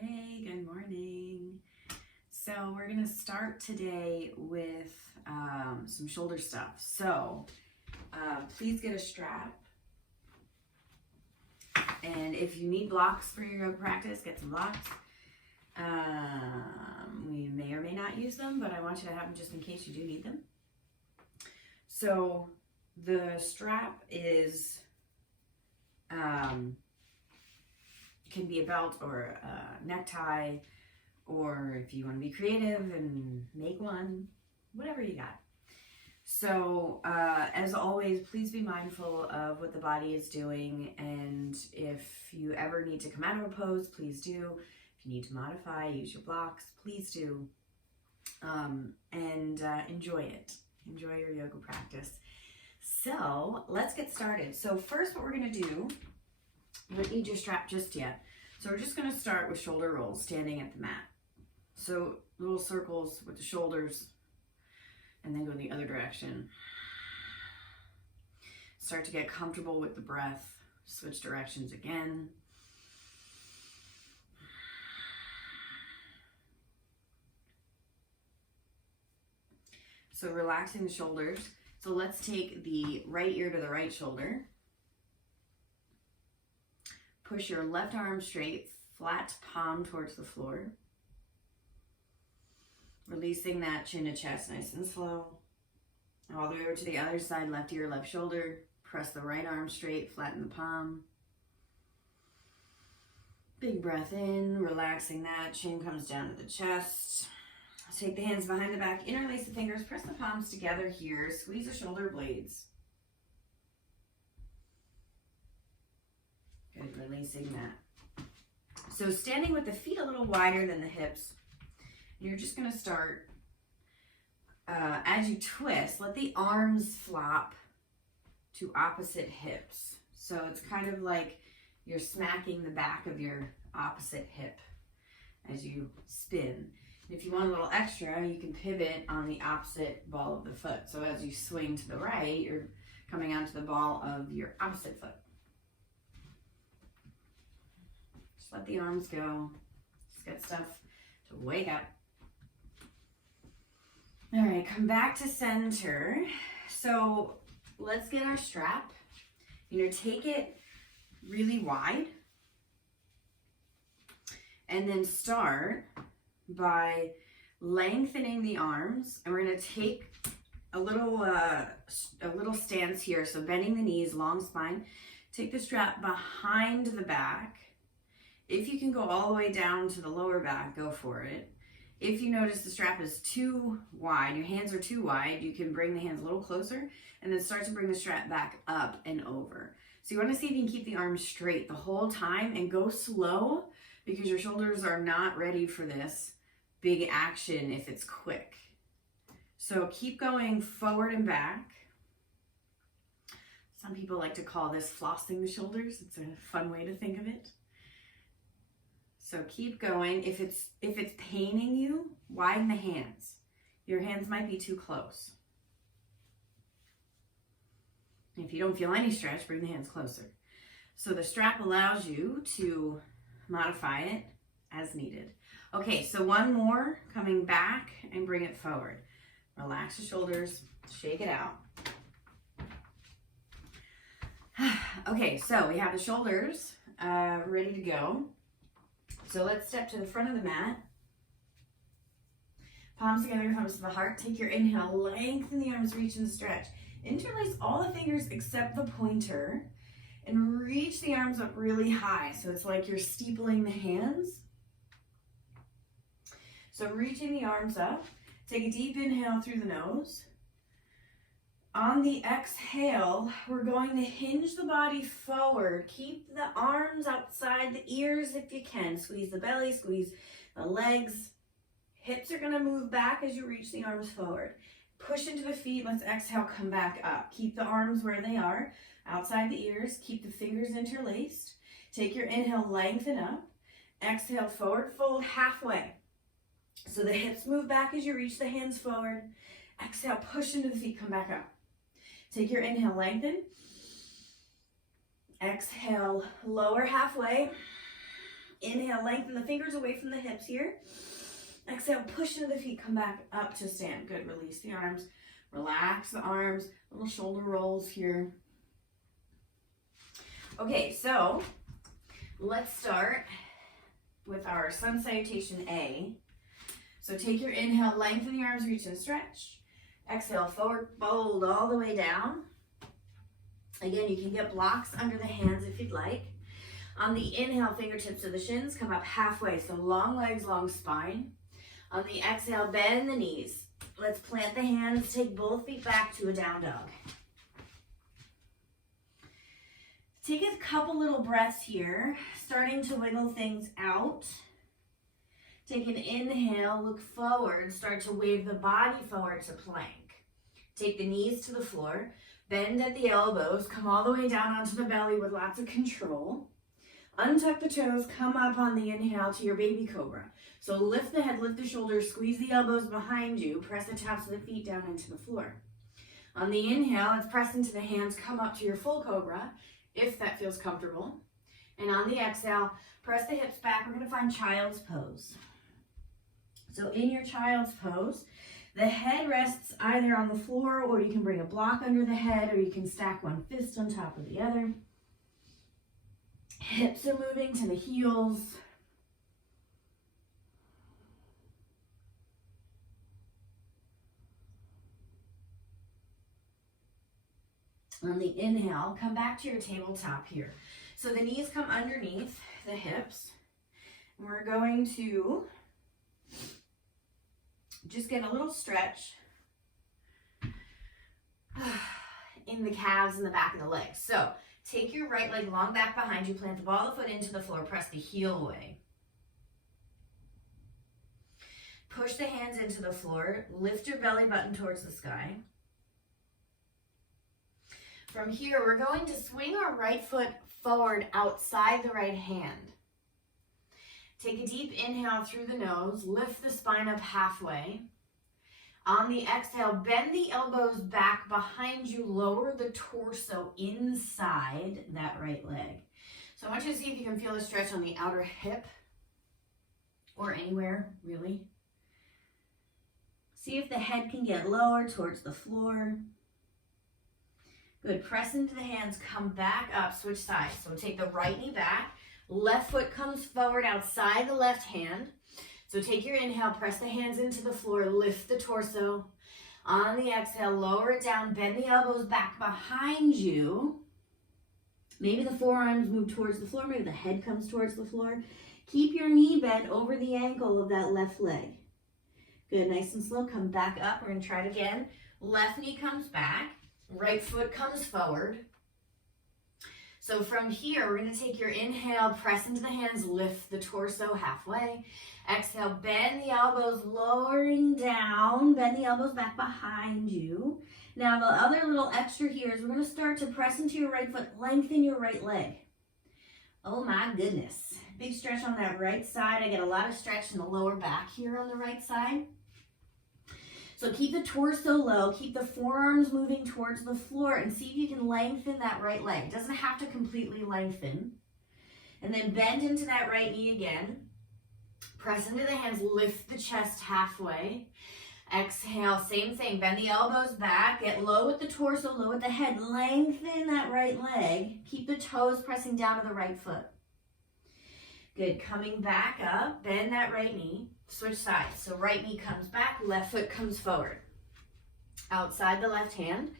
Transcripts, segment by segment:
Hey, good morning. So we're going to start today with some shoulder stuff. So please get a strap. And if you need blocks for your yoga practice, get some blocks. We may or may not use them, but I want you to have them just in case you do need them. So the strap is can be a belt or a necktie, or if you want to be creative and make one, whatever you got. So as always, please be mindful of what the body is doing, and if you ever need to come out of a pose, please do. If you need to modify, use your blocks, please do. And enjoy it. Enjoy your yoga practice. So let's get started. So first what we're going to do, you don't need your strap just yet. So we're just going to start with shoulder rolls, standing at the mat. So little circles with the shoulders, and then go in the other direction. Start to get comfortable with the breath. Switch directions again. So relaxing the shoulders. So let's take the right ear to the right shoulder. Push your left arm straight, flat palm towards the floor. Releasing that chin to chest nice and slow. All the way over to the other side, left ear, left shoulder. Press the right arm straight, flatten the palm. Big breath in, relaxing that. Chin comes down to the chest. Take the hands behind the back, interlace the fingers, press the palms together here. Squeeze the shoulder blades. Good, releasing that. So standing with the feet a little wider than the hips, you're just going to start, as you twist, let the arms flop to opposite hips. So it's kind of like you're smacking the back of your opposite hip as you spin. If you want a little extra, you can pivot on the opposite ball of the foot. So as you swing to the right, you're coming onto the ball of your opposite foot. Just let the arms go. Just get stuff to wake up. All right, come back to center. So let's get our strap. Take it really wide. And then start by lengthening the arms. And we're going to take a little stance here. So bending the knees, long spine. Take the strap behind the back. If you can go all the way down to the lower back, go for it. If you notice the strap is too wide, your hands are too wide, you can bring the hands a little closer and then start to bring the strap back up and over. So you want to see if you can keep the arms straight the whole time and go slow, because your shoulders are not ready for this big action if it's quick. So keep going forward and back. Some people like to call this flossing the shoulders. It's a fun way to think of it. So keep going. If it's paining you, widen the hands. Your hands might be too close. If you don't feel any stretch, bring the hands closer. So the strap allows you to modify it as needed. Okay, so one more, coming back and bring it forward. Relax the shoulders, shake it out. Okay, so we have the shoulders ready to go. So let's step to the front of the mat. Palms together, thumbs to the heart. Take your inhale, lengthen the arms, reach and stretch. Interlace all the fingers except the pointer and reach the arms up really high. So it's like you're steepling the hands. So reaching the arms up. Take a deep inhale through the nose. On the exhale, we're going to hinge the body forward. Keep the arms outside the ears if you can. Squeeze the belly, squeeze the legs. Hips are going to move back as you reach the arms forward. Push into the feet. Let's exhale, come back up. Keep the arms where they are, outside the ears. Keep the fingers interlaced. Take your inhale, lengthen up. Exhale, forward fold halfway. So the hips move back as you reach the hands forward. Exhale, push into the feet, come back up. Take your inhale, lengthen. Exhale, lower halfway. Inhale, lengthen the fingers away from the hips here. Exhale, push into the feet, come back up to stand. Good, release the arms. Relax the arms, little shoulder rolls here. Okay, so let's start with our sun salutation A. So take your inhale, lengthen the arms, reach and stretch. Exhale, forward fold all the way down. Again, you can get blocks under the hands if you'd like. On the inhale, fingertips to the shins, come up halfway. So long legs, long spine. On the exhale, bend the knees. Let's plant the hands, take both feet back to a down dog. Take a couple little breaths here, starting to wiggle things out. Take an inhale, look forward, start to wave the body forward to plank. Take the knees to the floor, bend at the elbows, come all the way down onto the belly with lots of control. Untuck the toes, come up on the inhale to your baby cobra. So lift the head, lift the shoulders, squeeze the elbows behind you, press the tops of the feet down into the floor. On the inhale, let's press into the hands, come up to your full cobra, if that feels comfortable. And on the exhale, press the hips back. We're gonna find child's pose. So in your child's pose, the head rests either on the floor, or you can bring a block under the head, or you can stack one fist on top of the other. Hips are moving to the heels. On the inhale, come back to your tabletop here. So the knees come underneath the hips. We're going to just get a little stretch in the calves and the back of the legs. So take your right leg long back behind you, plant the ball of the foot into the floor, press the heel away. Push the hands into the floor, lift your belly button towards the sky. From here, we're going to swing our right foot forward outside the right hand. Take a deep inhale through the nose, lift the spine up halfway. On the exhale, bend the elbows back behind you, lower the torso inside that right leg. So I want you to see if you can feel a stretch on the outer hip or anywhere, really. See if the head can get lower towards the floor. Good, press into the hands, come back up, switch sides. So take the right knee back, left foot comes forward outside the left hand. So take your inhale, press the hands into the floor, lift the torso. On the exhale, lower it down, bend the elbows back behind you. Maybe the forearms move towards the floor, maybe the head comes towards the floor. Keep your knee bent over the ankle of that left leg. Good, nice and slow, come back up. We're gonna try it again. Left knee comes back. Right foot comes forward. So from here, we're going to take your inhale, press into the hands, lift the torso halfway. Exhale, bend the elbows, lowering down, bend the elbows back behind you. Now the other little extra here is we're going to start to press into your right foot, lengthen your right leg. Oh my goodness. Big stretch on that right side. I get a lot of stretch in the lower back here on the right side. So keep the torso low, keep the forearms moving towards the floor, and see if you can lengthen that right leg. It doesn't have to completely lengthen. And then bend into that right knee again. Press into the hands, lift the chest halfway. Exhale, same thing, bend the elbows back, get low with the torso, low with the head, lengthen that right leg. Keep the toes pressing down to the right foot. Good, coming back up, bend that right knee. Switch sides. So right knee comes back, left foot comes forward. Outside the left hand.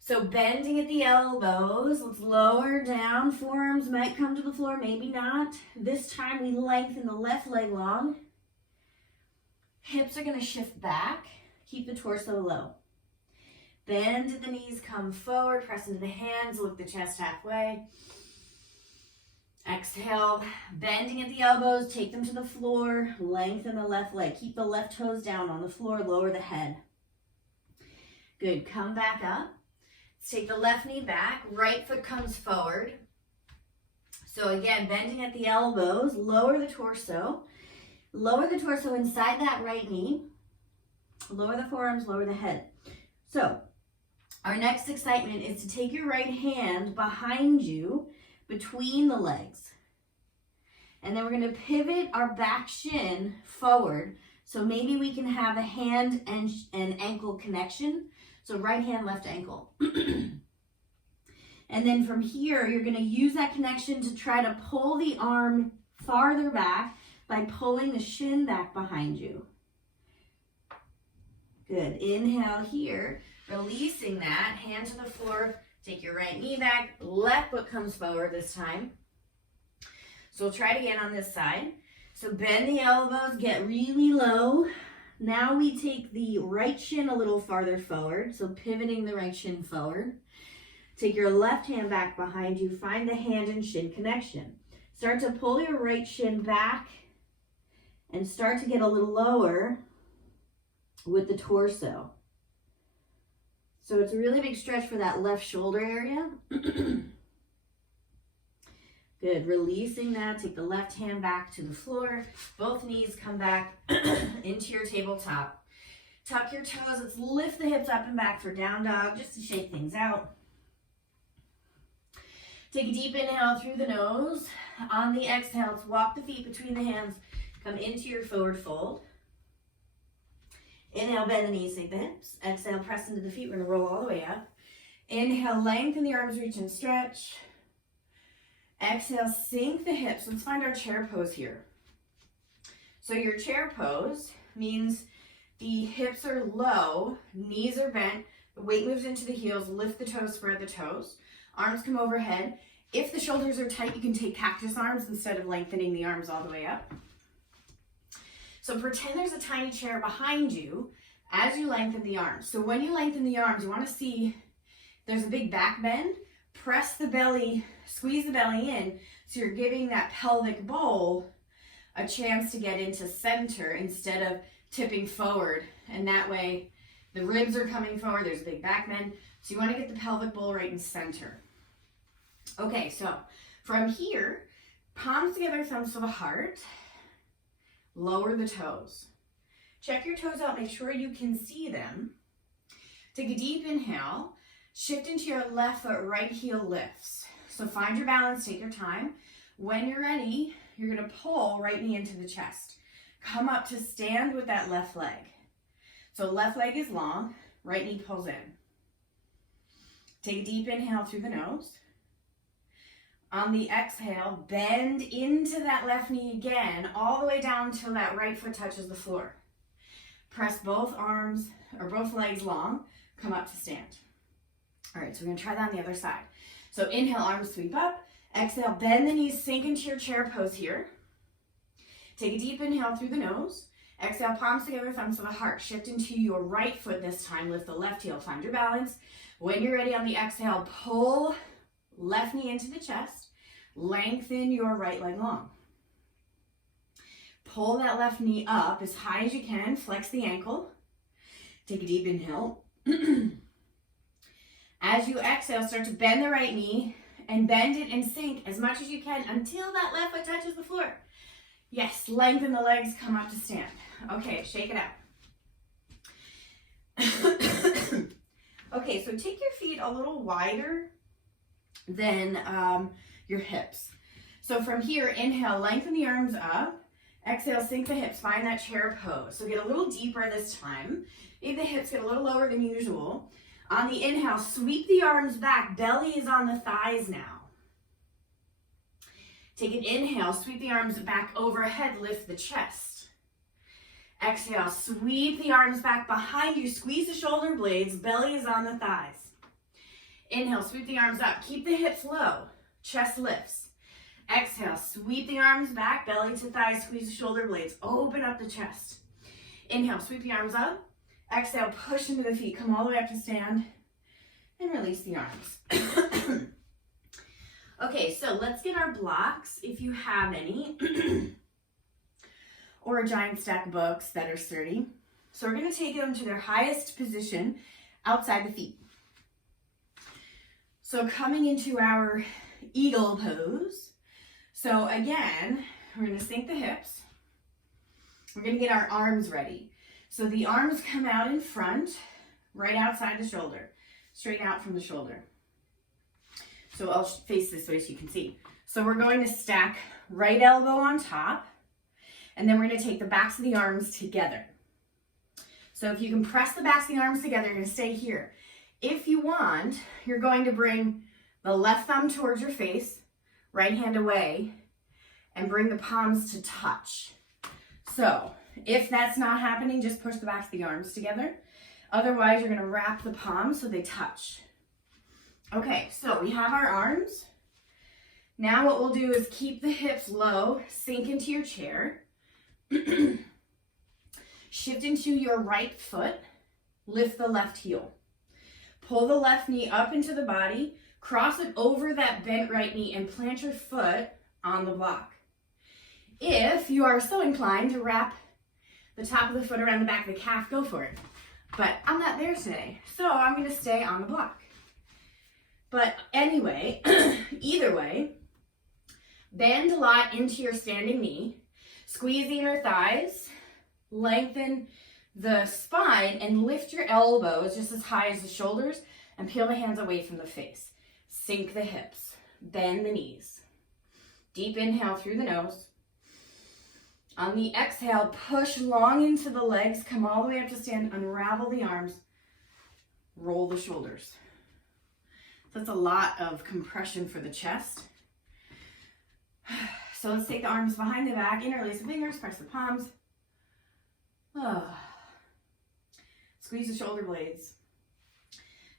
So bending at the elbows, let's lower down. Forearms might come to the floor, maybe not. This time we lengthen the left leg long. Hips are going to shift back. Keep the torso low. Bend at the knees, come forward, press into the hands, lift the chest halfway. Exhale, bending at the elbows, take them to the floor, lengthen the left leg. Keep the left toes down on the floor, lower the head. Good, come back up. Let's take the left knee back, right foot comes forward. So again, bending at the elbows, lower the torso. Lower the torso inside that right knee. Lower the forearms, lower the head. So our next excitement is to take your right hand behind you, between the legs. And then we're going to pivot our back shin forward. So maybe we can have a hand and ankle connection. So right hand, left ankle. And then from here, you're going to use that connection to try to pull the arm farther back by pulling the shin back behind you. Good. Inhale here, releasing that, hand to the floor. Take your right knee back, left foot comes forward this time. So we'll try it again on this side. So bend the elbows, get really low. Now we take the right shin a little farther forward, so pivoting the right shin forward. Take your left hand back behind you, find the hand and shin connection. Start to pull your right shin back and start to get a little lower with the torso. So it's a really big stretch for that left shoulder area. Good, releasing that, take the left hand back to the floor. Both knees come back into your tabletop. Tuck your toes, let's lift the hips up and back for down dog, just to shake things out. Take a deep inhale through the nose. On the exhale, let's walk the feet between the hands, come into your forward fold. Inhale, bend the knees, sink the hips. Exhale, press into the feet, we're gonna roll all the way up. Inhale, lengthen the arms, reach and stretch. Exhale, sink the hips. Let's find our chair pose here. So your chair pose means the hips are low, knees are bent, the weight moves into the heels, lift the toes, spread the toes. Arms come overhead. If the shoulders are tight, you can take cactus arms instead of lengthening the arms all the way up. So pretend there's a tiny chair behind you as you lengthen the arms. So when you lengthen the arms, you want to see there's a big back bend. Press the belly, squeeze the belly in, so you're giving that pelvic bowl a chance to get into center instead of tipping forward. And that way the ribs are coming forward, there's a big back bend. So you want to get the pelvic bowl right in center. Okay, so from here, palms together, thumbs to the heart. Lower the toes. Check your toes out, make sure you can see them. Take a deep inhale. Shift into your left foot, right heel lifts. So find your balance, take your time. When you're ready, you're gonna pull right knee into the chest. Come up to stand with that left leg. So left leg is long, right knee pulls in. Take a deep inhale through the nose. On the exhale, bend into that left knee again, all the way down until that right foot touches the floor. Press both arms, or both legs long, come up to stand. All right, so we're gonna try that on the other side. So inhale, arms sweep up. Exhale, bend the knees, sink into your chair pose here. Take a deep inhale through the nose. Exhale, palms together, thumbs to the heart. Shift into your right foot this time. Lift the left heel, find your balance. When you're ready on the exhale, pull left knee into the chest. Lengthen your right leg long. Pull that left knee up as high as you can. Flex the ankle. Take a deep inhale. As you exhale, start to bend the right knee and bend it and sink as much as you can until that left foot touches the floor. Yes, lengthen the legs, come up to stand. Okay, shake it out. Okay, so take your feet a little wider than your hips. So from here, inhale, lengthen the arms up. Exhale, sink the hips, find that chair pose. So get a little deeper this time. Maybe the hips get a little lower than usual. On the inhale, sweep the arms back. Belly is on the thighs now. Take an inhale, sweep the arms back overhead, lift the chest. Exhale, sweep the arms back behind you, squeeze the shoulder blades, belly is on the thighs. Inhale, sweep the arms up, keep the hips low, chest lifts. Exhale, sweep the arms back, belly to thighs, squeeze the shoulder blades, open up the chest. Inhale, sweep the arms up. Exhale, push into the feet, come all the way up to stand, and release the arms. Okay, so let's get our blocks, if you have any, or a giant stack of books that are sturdy. So we're gonna take them to their highest position outside the feet. So coming into our eagle pose. So again, we're gonna sink the hips. We're gonna get our arms ready. So the arms come out in front, right outside the shoulder, straight out from the shoulder. So I'll face this way so you can see. So we're going to stack right elbow on top, and then we're going to take the backs of the arms together. So if you can press the backs of the arms together, you're going to stay here. If you want, you're going to bring the left thumb towards your face, right hand away, and bring the palms to touch. So if that's not happening, just push the backs of the arms together. Otherwise, you're going to wrap the palms so they touch. Okay, so we have our arms. Now what we'll do is keep the hips low, sink into your chair. Shift into your right foot, lift the left heel. Pull the left knee up into the body, cross it over that bent right knee and plant your foot on the block. If you are so inclined to wrap the top of the foot around the back of the calf, go for it. But I'm not there today, so I'm going to stay on the block. But anyway, either way, bend a lot into your standing knee, squeeze the inner thighs, lengthen the spine, and lift your elbows just as high as the shoulders and peel the hands away from the face. Sink the hips, bend the knees. Deep inhale through the nose. On the exhale, push long into the legs, come all the way up to stand, unravel the arms, roll the shoulders. That's a lot of compression for the chest. So let's take the arms behind the back, interlace the fingers, press the palms. Squeeze the shoulder blades.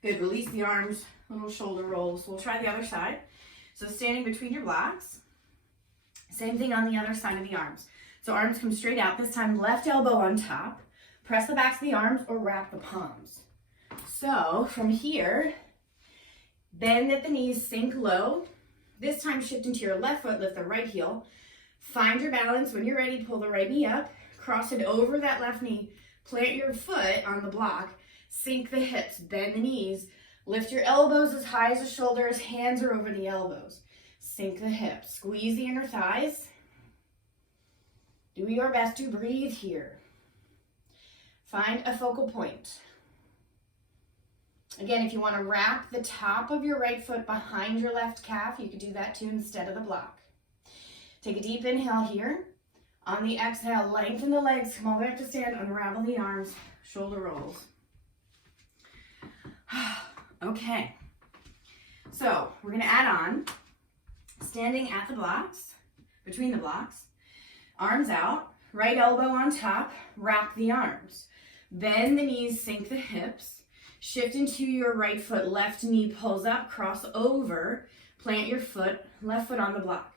Good, release the arms, little shoulder rolls. We'll try the other side. So standing between your blocks. Same thing on the other side of the arms. So arms come straight out, this time left elbow on top. Press the backs of the arms or wrap the palms. So from here, bend at the knees, sink low. This time shift into your left foot, lift the right heel. Find your balance. When you're ready, pull the right knee up, cross it over that left knee, plant your foot on the block, sink the hips, bend the knees, lift your elbows as high as the shoulders, hands are over the elbows. Sink the hips, squeeze the inner thighs. Do your best to breathe here. Find a focal point. Again, if you want to wrap the top of your right foot behind your left calf, you could do that too instead of the block. Take a deep inhale here. On the exhale, lengthen the legs, come all the way up to stand, unravel the arms, shoulder rolls. Okay, so we're going to add on standing at the blocks, between the blocks, arms out, right elbow on top, wrap the arms. Bend the knees, sink the hips. Shift into your right foot, left knee pulls up, cross over, plant your foot, left foot on the block.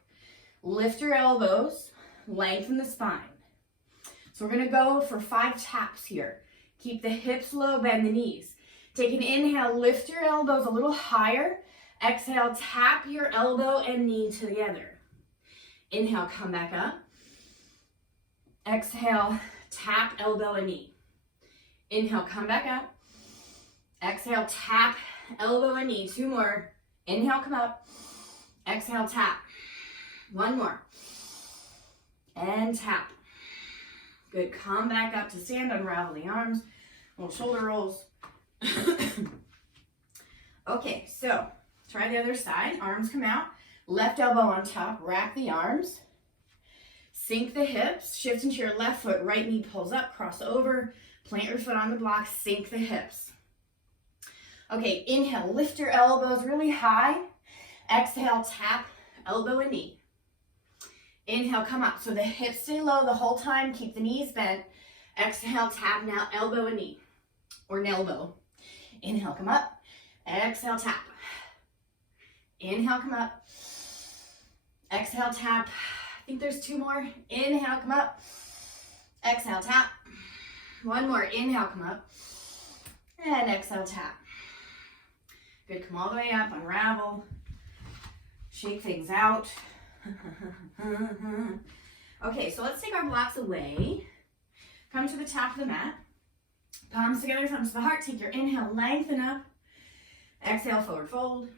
Lift your elbows, lengthen the spine. So we're gonna go for 5 taps here. Keep the hips low, bend the knees. Take an inhale, lift your elbows a little higher. Exhale, tap your elbow and knee together. Inhale, come back up. Exhale, tap elbow and knee. Inhale, come back up. Exhale, tap elbow and knee. 2 more. Inhale, come up. Exhale, tap. 1 more. And tap. Good. Come back up to stand. Unravel the arms. Little shoulder rolls. Okay, so try the other side. Arms come out. Left elbow on top. Wrap the arms. Sink the hips. Shift into your left foot. Right knee pulls up. Cross over. Plant your foot on the block. Sink the hips. Okay, inhale, lift your elbows really high. Exhale, tap elbow and knee. Inhale, come up. So the hips stay low the whole time. Keep the knees bent. Exhale, tap now elbow and knee. Or elbow. Inhale, come up. Exhale, tap. Inhale, come up. Exhale, tap. I think there's 2 more. Inhale, come up. Exhale, tap. 1 more. Inhale, come up. And exhale, tap. Good, come all the way up, unravel, shake things out. Okay, so let's take our blocks away. Come to the top of the mat. Palms together, thumbs to the heart. Take your inhale, lengthen up. Exhale, forward fold.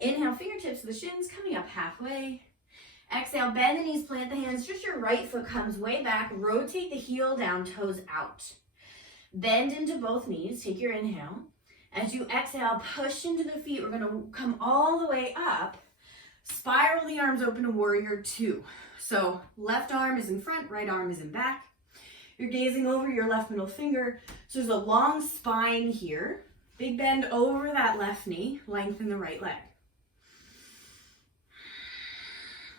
Inhale, fingertips to the shins, coming up halfway. Exhale, bend the knees, plant the hands. Just your right foot comes way back. Rotate the heel down, toes out. Bend into both knees. Take your inhale. As you exhale, push into the feet. We're gonna come all the way up. Spiral the arms open to warrior two. So left arm is in front, right arm is in back. You're gazing over your left middle finger. So there's a long spine here. Big bend over that left knee, lengthen the right leg.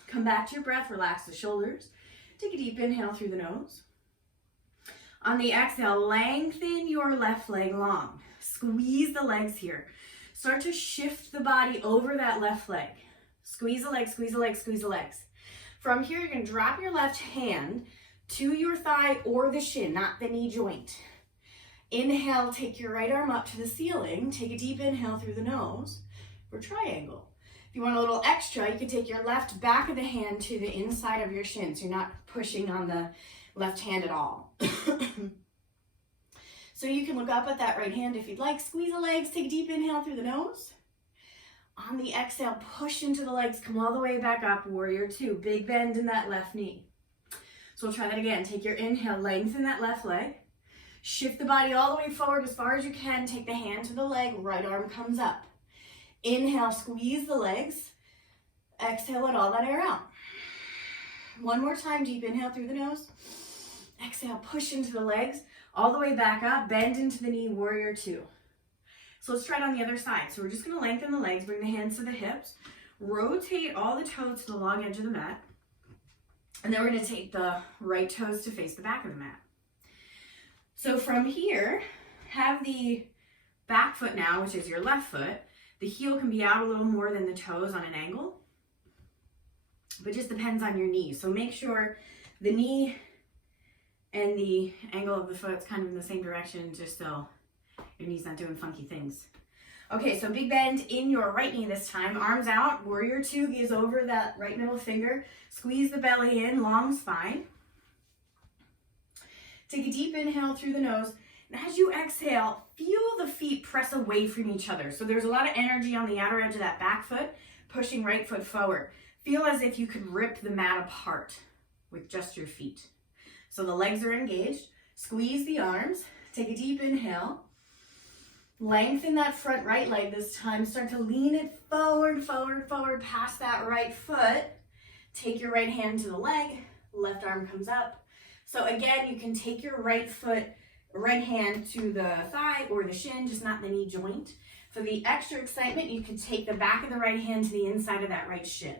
Come back to your breath, relax the shoulders. Take a deep inhale through the nose. On the exhale, lengthen your left leg long. Squeeze the legs here. Start to shift the body over that left leg. Squeeze the legs, squeeze the legs, squeeze the legs. From here, you're gonna drop your left hand to your thigh or the shin, not the knee joint. Inhale, take your right arm up to the ceiling. Take a deep inhale through the nose for triangle. If you want a little extra, you can take your left back of the hand to the inside of your shin, so you're not pushing on the left hand at all. So you can look up at that right hand if you'd like. Squeeze the legs, take a deep inhale through the nose. On the exhale, push into the legs, come all the way back up, warrior two. Big bend in that left knee. So we'll try that again. Take your inhale, lengthen that left leg. Shift the body all the way forward as far as you can. Take the hand to the leg, right arm comes up. Inhale, squeeze the legs. Exhale, let all that air out. One more time, deep inhale through the nose. Exhale, push into the legs, all the way back up, bend into the knee, warrior two. So let's try it on the other side. So we're just gonna lengthen the legs, bring the hands to the hips, rotate all the toes to the long edge of the mat, and then we're gonna take the right toes to face the back of the mat. So from here, have the back foot now, which is your left foot. The heel can be out a little more than the toes on an angle, but it just depends on your knee. So make sure the knee and the angle of the foot's kind of in the same direction, just so your knee's not doing funky things. Okay, so big bend in your right knee this time. Arms out, warrior two, gaze over that right middle finger. Squeeze the belly in, long spine. Take a deep inhale through the nose. And as you exhale, feel the feet press away from each other. So there's a lot of energy on the outer edge of that back foot, pushing right foot forward. Feel as if you could rip the mat apart with just your feet. So the legs are engaged. Squeeze the arms. Take a deep inhale. Lengthen that front right leg this time. Start to lean it forward, forward, forward past that right foot. Take your right hand to the leg. Left arm comes up. So again, you can take your right hand to the thigh or the shin, just not the knee joint. For the extra excitement, you can take the back of the right hand to the inside of that right shin.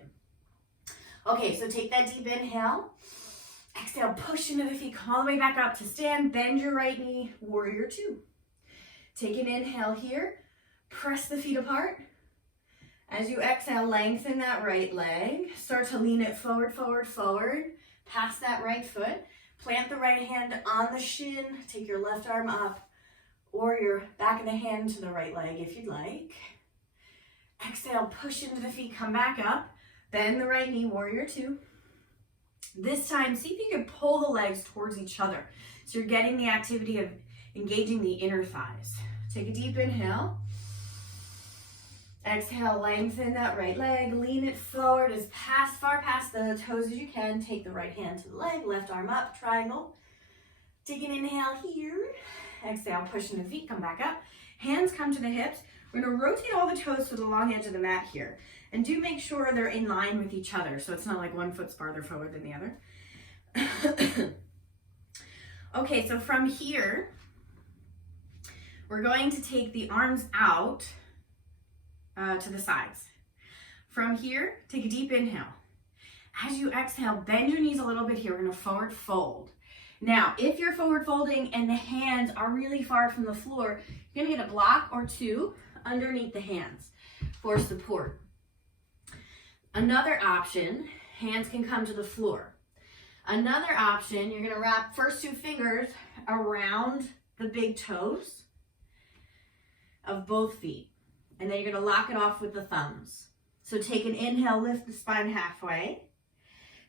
Okay, so take that deep inhale. Exhale, push into the feet, come all the way back up to stand. Bend your right knee, warrior two. Take an inhale here. Press the feet apart. As you exhale, lengthen that right leg. Start to lean it forward, forward, forward. Past that right foot. Plant the right hand on the shin. Take your left arm up or your back of the hand to the right leg if you'd like. Exhale, push into the feet, come back up. Bend the right knee, warrior two. This time, see if you can pull the legs towards each other. So you're getting the activity of engaging the inner thighs. Take a deep inhale. Exhale, lengthen that right leg. Lean it forward as far past the toes as you can. Take the right hand to the leg, left arm up, triangle. Take an inhale here. Exhale, push into the feet, come back up. Hands come to the hips. We're gonna rotate all the toes to the long edge of the mat here. And do make sure they're in line with each other, so it's not like one foot's farther forward than the other. Okay, so from here, we're going to take the arms out to the sides. From here, take a deep inhale. As you exhale, bend your knees a little bit here. We're gonna forward fold. Now, if you're forward folding and the hands are really far from the floor, you're gonna get a block or two underneath the hands for support. Another option, hands can come to the floor. Another option, you're gonna wrap first two fingers around the big toes of both feet. And then you're gonna lock it off with the thumbs. So take an inhale, lift the spine halfway.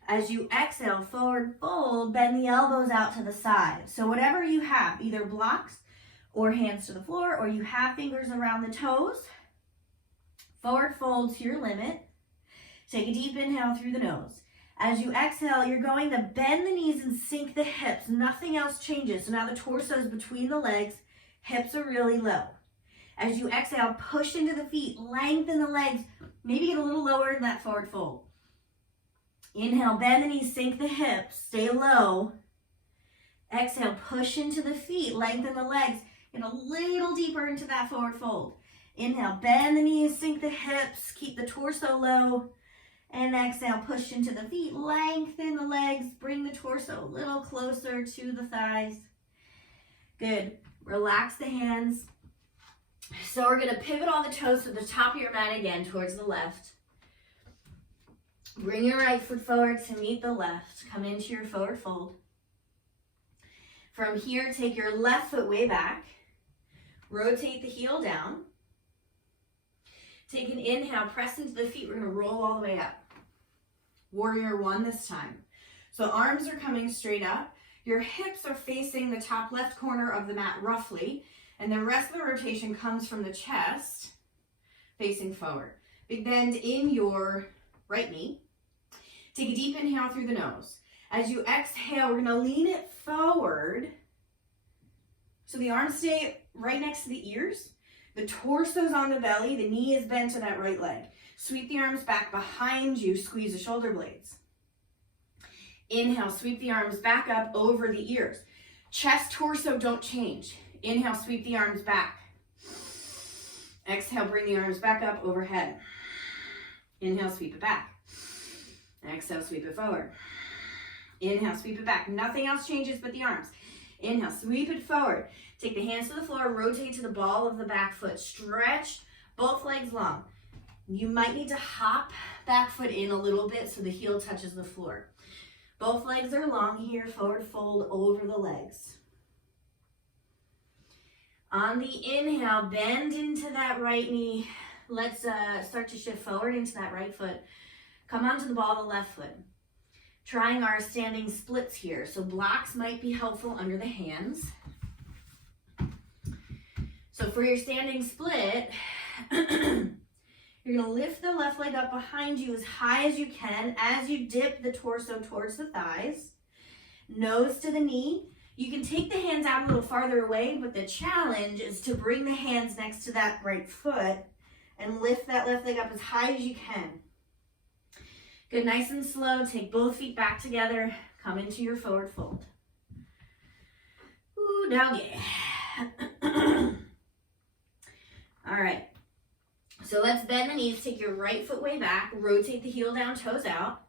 As you exhale, forward fold, bend the elbows out to the side. So whatever you have, either blocks or hands to the floor, or you have fingers around the toes, forward fold to your limit. Take a deep inhale through the nose. As you exhale, you're going to bend the knees and sink the hips. Nothing else changes. So now the torso is between the legs, hips are really low. As you exhale, push into the feet, lengthen the legs, maybe get a little lower in that forward fold. Inhale, bend the knees, sink the hips, stay low. Exhale, push into the feet, lengthen the legs, get a little deeper into that forward fold. Inhale, bend the knees, sink the hips, keep the torso low. And exhale, push into the feet, lengthen the legs, bring the torso a little closer to the thighs. Good. Relax the hands. So we're going to pivot all the toes to the top of your mat again towards the left. Bring your right foot forward to meet the left. Come into your forward fold. From here, take your left foot way back. Rotate the heel down. Take an inhale, press into the feet. We're going to roll all the way up. Warrior one this time. So arms are coming straight up. Your hips are facing the top left corner of the mat roughly. And the rest of the rotation comes from the chest facing forward. Big bend in your right knee. Take a deep inhale through the nose. As you exhale, we're going to lean it forward. So the arms stay right next to the ears. The torso's on the belly. The knee is bent to that right leg. Sweep the arms back behind you. Squeeze the shoulder blades. Inhale, sweep the arms back up over the ears. Chest, torso don't change. Inhale, sweep the arms back. Exhale, bring the arms back up overhead. Inhale, sweep it back. Exhale, sweep it forward. Inhale, sweep it back. Nothing else changes but the arms. Inhale, sweep it forward. Take the hands to the floor, rotate to the ball of the back foot. Stretch both legs long. You might need to hop back foot in a little bit so the heel touches the floor. Both legs are long here, forward fold over the legs. On the inhale, bend into that right knee. Let's start to shift forward into that right foot. Come onto the ball of the left foot. Trying our standing splits here. So blocks might be helpful under the hands. So for your standing split, you're going to lift the left leg up behind you as high as you can as you dip the torso towards the thighs. Nose to the knee. You can take the hands out a little farther away, but the challenge is to bring the hands next to that right foot and lift that left leg up as high as you can. Good, nice and slow. Take both feet back together. Come into your forward fold. Ooh, doggy. All right. So let's bend the knees. Take your right foot way back. Rotate the heel down, toes out.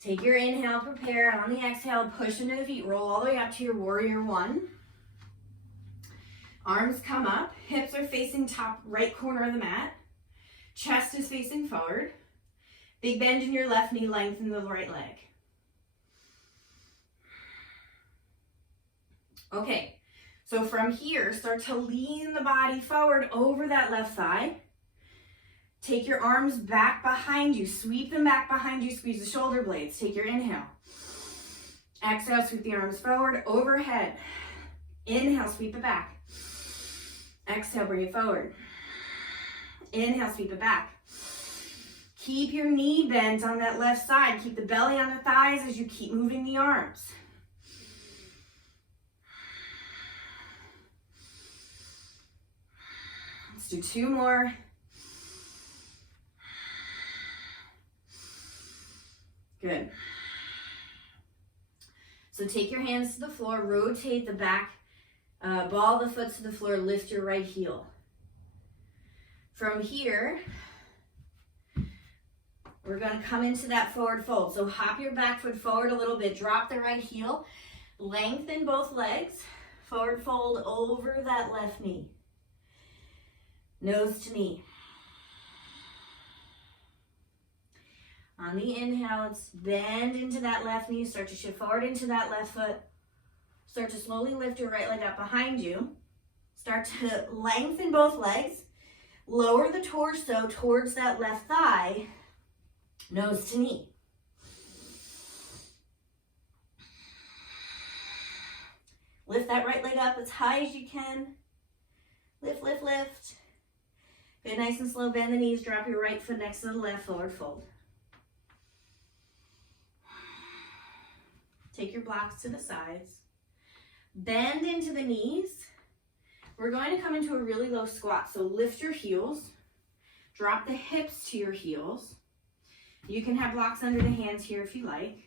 Take your inhale, prepare. On the exhale, push into the feet. Roll all the way up to your warrior one. Arms come up. Hips are facing top right corner of the mat. Chest is facing forward. Big bend in your left knee, lengthen the right leg. Okay, so from here, start to lean the body forward over that left thigh. Take your arms back behind you. Sweep them back behind you. Squeeze the shoulder blades. Take your inhale. Exhale, sweep the arms forward, overhead. Inhale, sweep it back. Exhale, bring it forward. Inhale, sweep it back. Keep your knee bent on that left side. Keep the belly on the thighs as you keep moving the arms. Let's do two more. Good. So take your hands to the floor, rotate the back, ball the foot to the floor, lift your right heel. From here, we're going to come into that forward fold. So hop your back foot forward a little bit, drop the right heel, lengthen both legs, forward fold over that left knee. Nose to knee. On the inhale, let's bend into that left knee, start to shift forward into that left foot. Start to slowly lift your right leg up behind you. Start to lengthen both legs. Lower the torso towards that left thigh. Nose to knee. Lift that right leg up as high as you can. Lift, lift, lift. Good, nice and slow. Bend the knees. Drop your right foot next to the left. Forward fold. Take your blocks to the sides. Bend into the knees. we're going to come into a really low squat. So lift your heels, drop the hips to your heels. You can have blocks under the hands here if you like.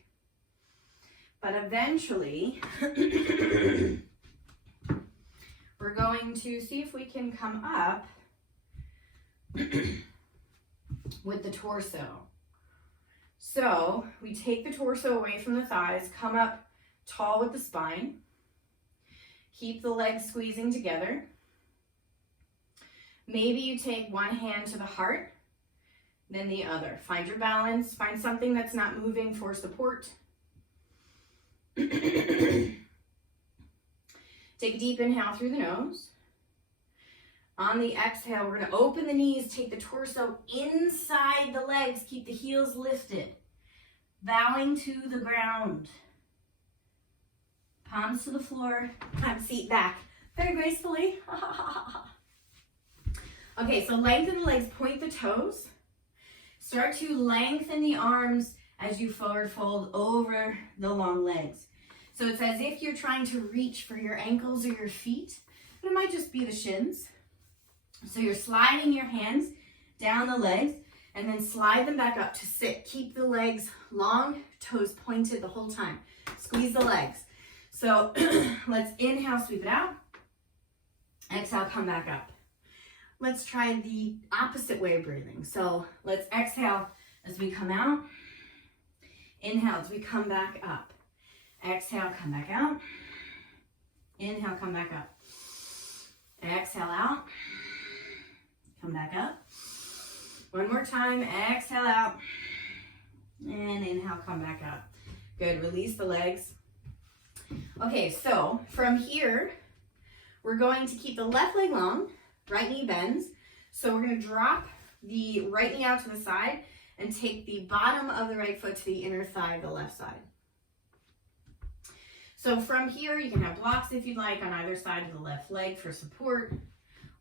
But eventually, we're going to see if we can come up with the torso. So we take the torso away from the thighs, come up tall with the spine. Keep the legs squeezing together. Maybe you take one hand to the heart, then the other. Find your balance. Find something that's not moving for support. Take a deep inhale through the nose. On the exhale, we're going to open the knees, take the torso inside the legs, keep the heels lifted, bowing to the ground. Palms to the floor, seat back, very gracefully. Okay, so lengthen the legs, point the toes. Start to lengthen the arms as you forward fold over the long legs. So it's as if you're trying to reach for your ankles or your feet, but it might just be the shins. So you're sliding your hands down the legs and then slide them back up to sit. Keep the legs long, toes pointed the whole time. Squeeze the legs. So let's inhale, sweep it out. Exhale, come back up. Let's try the opposite way of breathing. So let's exhale as we come out. Inhale as we come back up. Exhale, come back out. Inhale, come back up. Exhale out. Come back up. One more time. Exhale out. And inhale, come back up. Good. Release the legs. Okay, so from here, we're going to keep the left leg long. Right knee bends. So we're going to drop the right knee out to the side and take the bottom of the right foot to the inner thigh of the left side. So from here, you can have blocks if you'd like on either side of the left leg for support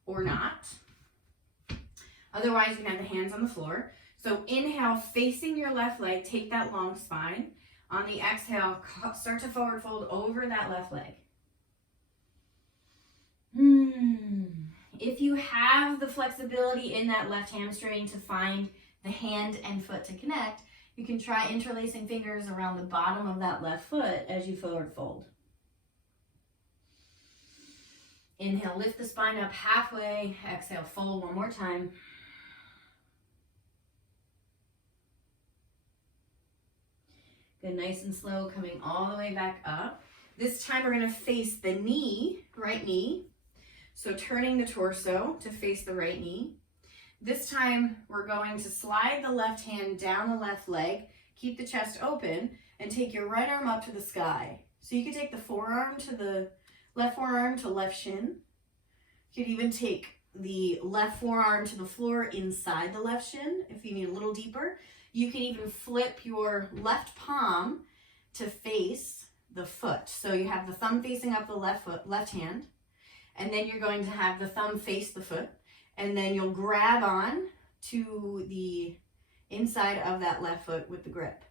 or not. Otherwise, you can have the hands on the floor. So inhale, facing your left leg, take that long spine. On the exhale, start to forward fold over that left leg. If you have the flexibility in that left hamstring to find the hand and foot to connect, you can try interlacing fingers around the bottom of that left foot as you forward fold. Inhale, lift the spine up halfway. Exhale, fold one more time. Good, nice and slow, coming all the way back up. This time we're going to face the knee, right knee. So turning the torso to face the right knee. This time we're going to slide the left hand down the left leg, keep the chest open, and take your right arm up to the sky. So you could take the forearm to the left forearm to left shin. You could even take the left forearm to the floor inside the left shin if you need a little deeper. You can even flip your left palm to face the foot. So you have the thumb facing up the left foot, left hand, and then you're going to have the thumb face the foot, and then you'll grab on to the inside of that left foot with the grip.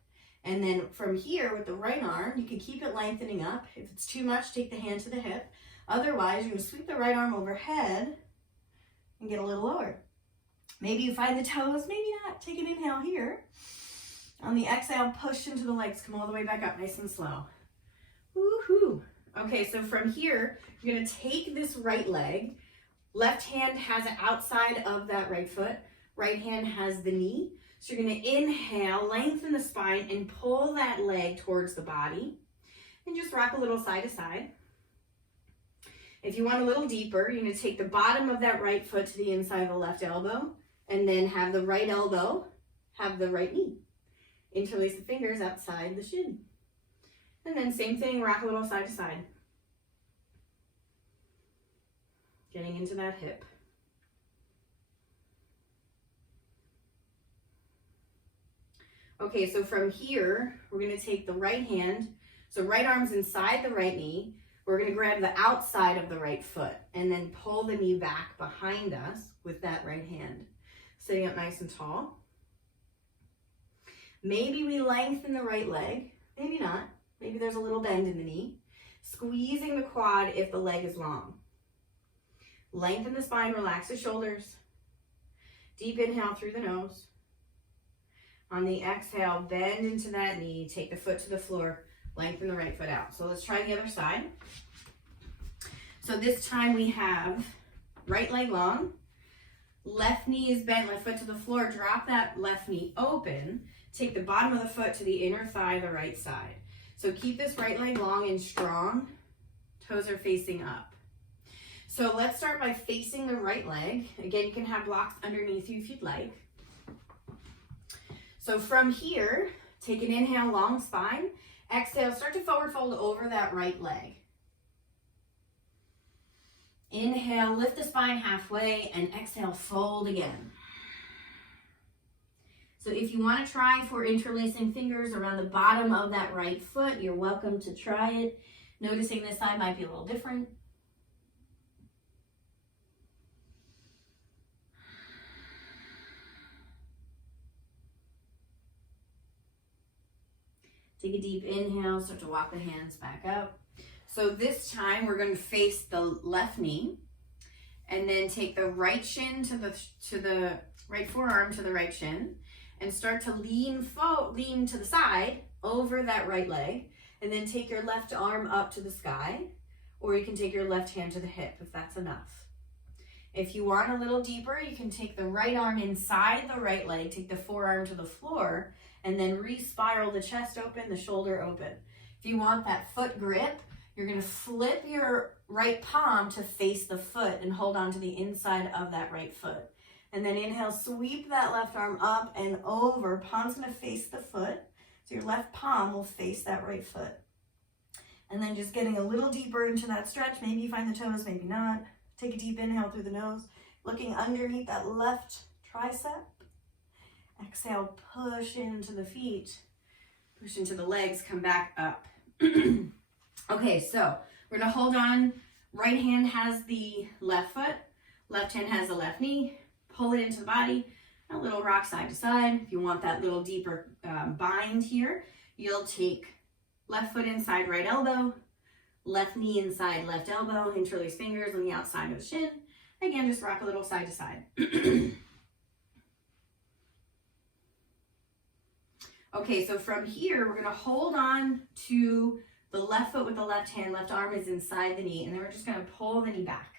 And then from here with the right arm, you can keep it lengthening up. If it's too much, take the hand to the hip. Otherwise, you're going to sweep the right arm overhead and get a little lower. Maybe you find the toes, maybe not. Take an inhale here. On the exhale, push into the legs. Come all the way back up, nice and slow. Woohoo! Okay, so from here, you're going to take this right leg. Left hand has it outside of that right foot. Right hand has the knee. So you're going to inhale, lengthen the spine, and pull that leg towards the body. And just rock a little side to side. If you want a little deeper, you're going to take the bottom of that right foot to the inside of the left elbow, and then have the right elbow have the right knee. Interlace the fingers outside the shin. And then same thing, rock a little side to side. Getting into that hip. Okay, so from here, we're going to take the right hand. So right arm's inside the right knee. We're going to grab the outside of the right foot and then pull the knee back behind us with that right hand. Sitting up nice and tall. Maybe we lengthen the right leg. Maybe not. Maybe there's a little bend in the knee. Squeezing the quad if the leg is long. Lengthen the spine, relax the shoulders. Deep inhale through the nose. On the exhale, bend into that knee, take the foot to the floor, lengthen the right foot out. So let's try the other side. So this time we have right leg long, left knee is bent, left foot to the floor, drop that left knee open, take the bottom of the foot to the inner thigh, the right side. So keep this right leg long and strong, toes are facing up. So let's start by facing the right leg. Again, you can have blocks underneath you if you'd like. So from here, take an inhale, long spine. Exhale, start to forward fold over that right leg. Inhale, lift the spine halfway, and exhale, fold again. So if you want to try for interlacing fingers around the bottom of that right foot, you're welcome to try it. Noticing this side might be a little different. Take a deep inhale, start to walk the hands back up. So this time we're going to face the left knee and then take the right shin to the right forearm to the right shin and start to lean to the side over that right leg, and then take your left arm up to the sky, or you can take your left hand to the hip if that's enough. If you want a little deeper, you can take the right arm inside the right leg, take the forearm to the floor, and then re-spiral the chest open, the shoulder open. If you want that foot grip, you're going to flip your right palm to face the foot and hold on to the inside of that right foot. And then inhale, sweep that left arm up and over. Palm's going to face the foot. So your left palm will face that right foot. And then just getting a little deeper into that stretch. Maybe you find the toes, maybe not. Take a deep inhale through the nose, looking underneath that left tricep. Exhale, push into the feet, push into the legs, come back up. Okay, so we're gonna hold on. Right hand has the left foot, left hand has the left knee. Pull it into the body, a little rock side to side. If you want that little deeper bind here, you'll take left foot inside right elbow, left knee inside left elbow, interlace fingers on the outside of the shin. Again, just rock a little side to side. Okay, so from here, we're gonna hold on to the left foot with the left hand, left arm is inside the knee, and then we're just gonna pull the knee back.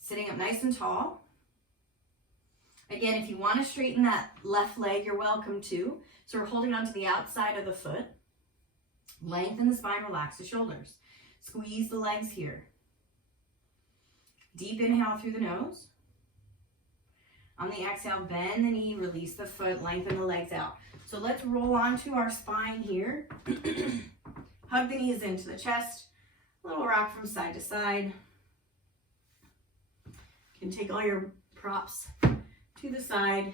Sitting up nice and tall. Again, if you wanna straighten that left leg, you're welcome to. So we're holding on to the outside of the foot. Lengthen the spine, relax the shoulders. Squeeze the legs here. Deep inhale through the nose. On the exhale, bend the knee, release the foot, lengthen the legs out. So let's roll onto our spine here. Hug the knees into the chest. A little rock from side to side. You can take all your props to the side.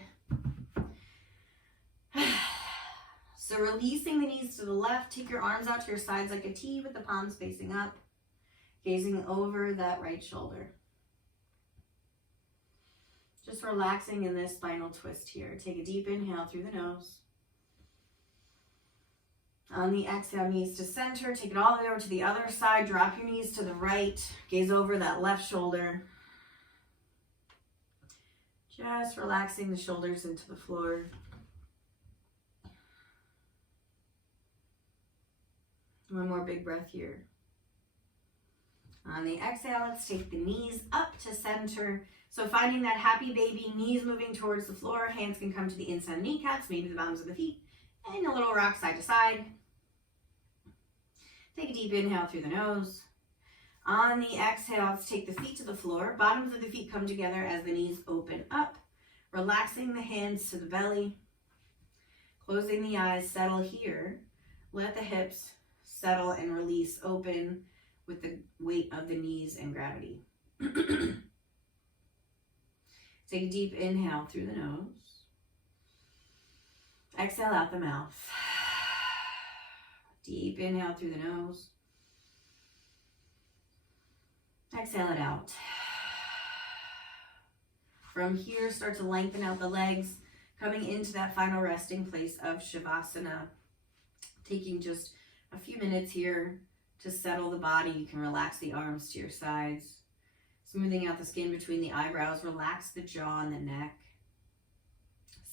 So releasing the knees to the left, take your arms out to your sides like a T with the palms facing up, gazing over that right shoulder. Just relaxing in this spinal twist here. Take a deep inhale through the nose. On the exhale, knees to center. Take it all the way over to the other side. Drop your knees to the right. Gaze over that left shoulder. Just relaxing the shoulders into the floor. One more big breath here. On the exhale, let's take the knees up to center. So finding that happy baby, knees moving towards the floor, hands can come to the inside of the kneecaps, maybe the bottoms of the feet, and a little rock side to side. Take a deep inhale through the nose. On the exhale, let's take the feet to the floor. Bottoms of the feet come together as the knees open up. Relaxing the hands to the belly. Closing the eyes, settle here. Let the hips settle and release open with the weight of the knees and gravity. Take a deep inhale through the nose. Exhale out the mouth. Deep inhale through the nose. Exhale it out. From here, start to lengthen out the legs, coming into that final resting place of Savasana. Taking just a few minutes here to settle the body. You can relax the arms to your sides. Smoothing out the skin between the eyebrows. Relax the jaw and the neck.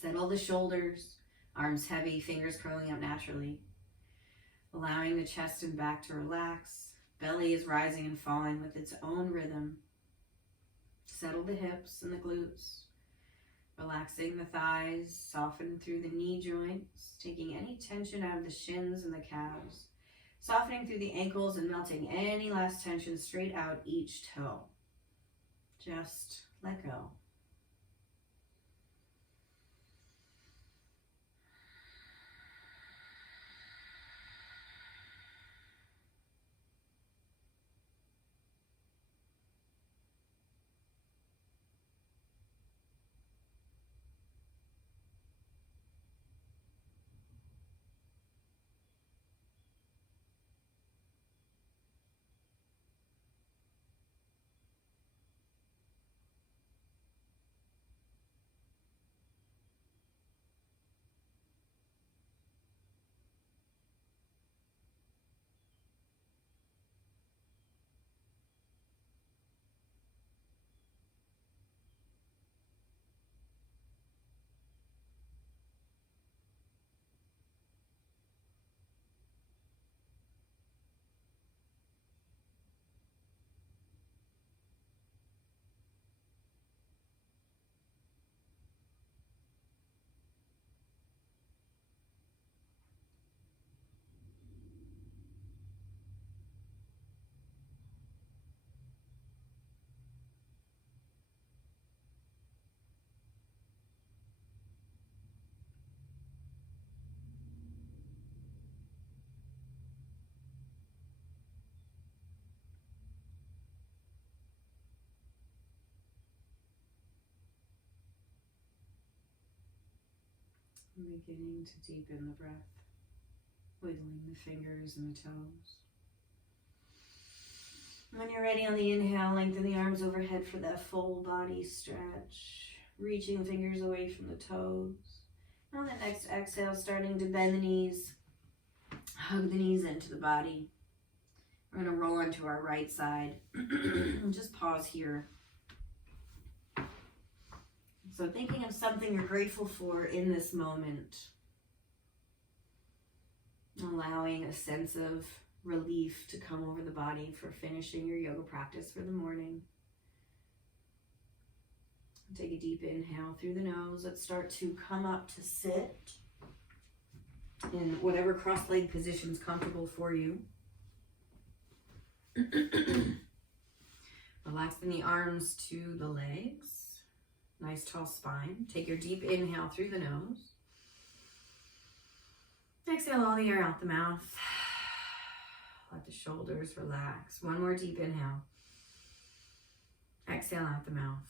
Settle the shoulders. Arms heavy, fingers curling up naturally. Allowing the chest and back to relax. Belly is rising and falling with its own rhythm. Settle the hips and the glutes. Relaxing the thighs, soften through the knee joints, taking any tension out of the shins and the calves. Softening through the ankles and melting any last tension straight out each toe. Just let go. Beginning to deepen the breath, wiggling the fingers and the toes. When you're ready on the inhale, lengthen the arms overhead for that full body stretch, reaching fingers away from the toes. On the next exhale, starting to bend the knees, hug the knees into the body. We're going to roll onto our right side. Just pause here. So thinking of something you're grateful for in this moment. Allowing a sense of relief to come over the body for finishing your yoga practice for the morning. Take a deep inhale through the nose. Let's start to come up to sit in whatever cross-legged position is comfortable for you. Relaxing the arms to the legs. Nice tall spine. Take your deep inhale through the nose. Exhale all the air out the mouth. Let the shoulders relax. One more deep inhale. Exhale out the mouth.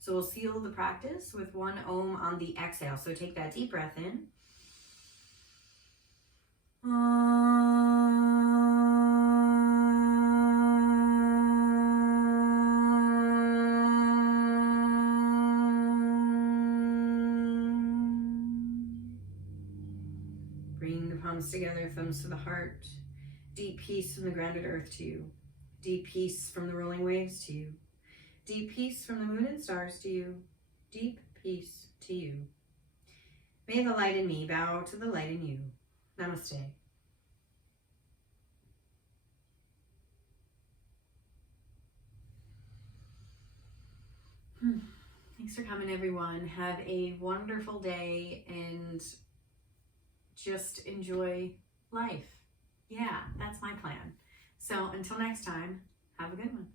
So we'll seal the practice with one Om on the exhale. So take that deep breath in. Bring the palms together, thumbs to the heart. Deep peace from the grounded earth to you. Deep peace from the rolling waves to you. Deep peace from the moon and stars to you. Deep peace to you. May the light in me bow to the light in you. Namaste. Thanks for coming, everyone. Have a wonderful day and just enjoy life. Yeah, that's my plan. So until next time, have a good one.